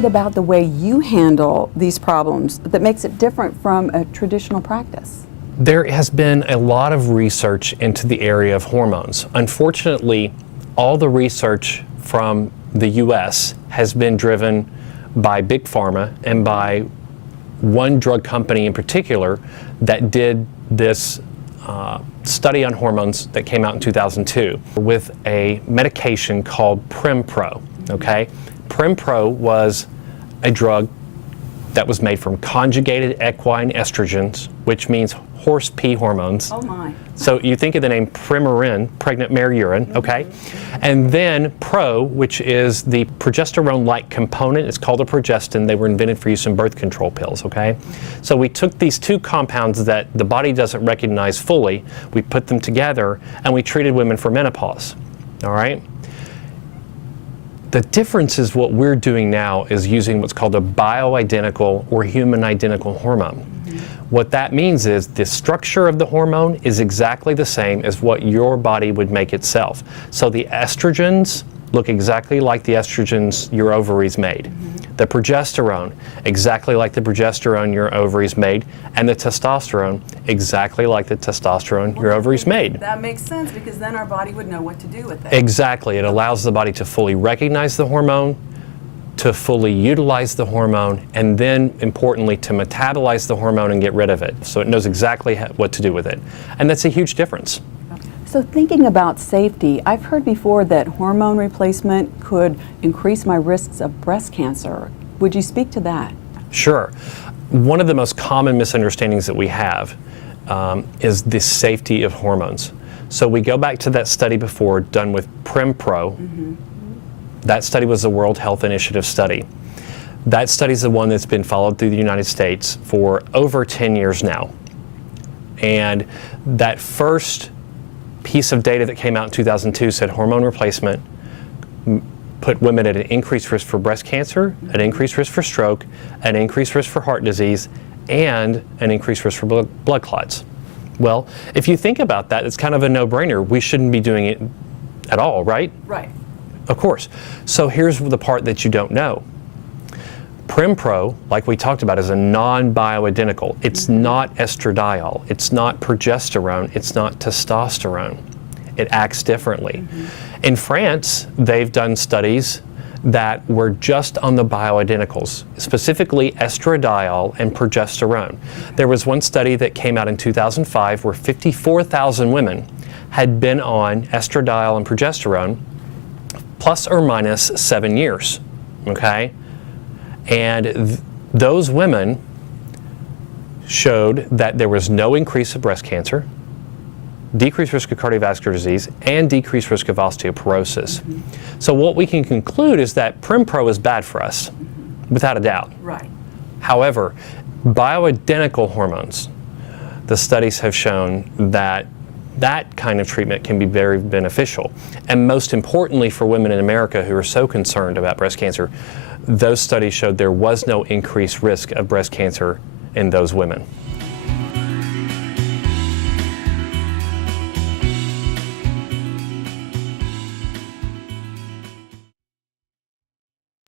it about the way you handle these problems that makes it different from a traditional practice? There has been a lot of research into the area of hormones. Unfortunately, all the research from the US has been driven by Big Pharma and by one drug company in particular that did this study on hormones that came out in 2002 with a medication called Prempro, okay? Prempro was a drug that was made from conjugated equine estrogens, which means horse pee hormones. Oh my. So you think of the name Premarin, pregnant mare urine, okay? And then Pro, which is the progesterone-like component. It's called a progestin. They were invented for use in birth control pills, okay? So we took these two compounds that the body doesn't recognize fully, we put them together, and we treated women for menopause, all right? The difference is what we're doing now is using what's called a bioidentical or human identical hormone. What that means is the structure of the hormone is exactly the same as what your body would make itself. So the estrogens look exactly like the estrogens your ovaries made. The progesterone, exactly like the progesterone your ovaries made, and the testosterone, exactly like the testosterone your ovaries made. That makes sense, because then our body would know what to do with it. Exactly. It allows the body to fully recognize the hormone, to fully utilize the hormone, and then, importantly, to metabolize the hormone and get rid of it. So it knows exactly what to do with it. And that's a huge difference. So thinking about safety, I've heard before that hormone replacement could increase my risks of breast cancer. Would you speak to that? Sure. One of the most common misunderstandings that we have is the safety of hormones. So we go back to that study before done with Prempro. That study was the World Health Initiative study. That study is the one that's been followed through the United States for over 10 years now. And that first piece of data that came out in 2002 said hormone replacement put women at an increased risk for breast cancer, an increased risk for stroke, an increased risk for heart disease, and an increased risk for blood clots. Well, if you think about that, it's kind of a no-brainer. We shouldn't be doing it at all, right? Right. Of course. So here's the part that you don't know. Prempro, like we talked about, is a non-bioidentical. It's not estradiol. It's not progesterone. It's not testosterone. It acts differently. In France, they've done studies that were just on the bioidenticals, specifically estradiol and progesterone. There was one study that came out in 2005 where 54,000 women had been on estradiol and progesterone plus or minus 7 years, okay? And those women showed that there was no increase of breast cancer, decreased risk of cardiovascular disease, and decreased risk of osteoporosis. So what we can conclude is that Prempro is bad for us, without a doubt. Right. However, bioidentical hormones, the studies have shown that that kind of treatment can be very beneficial. And most importantly for women in America who are so concerned about breast cancer, those studies showed there was no increased risk of breast cancer in those women.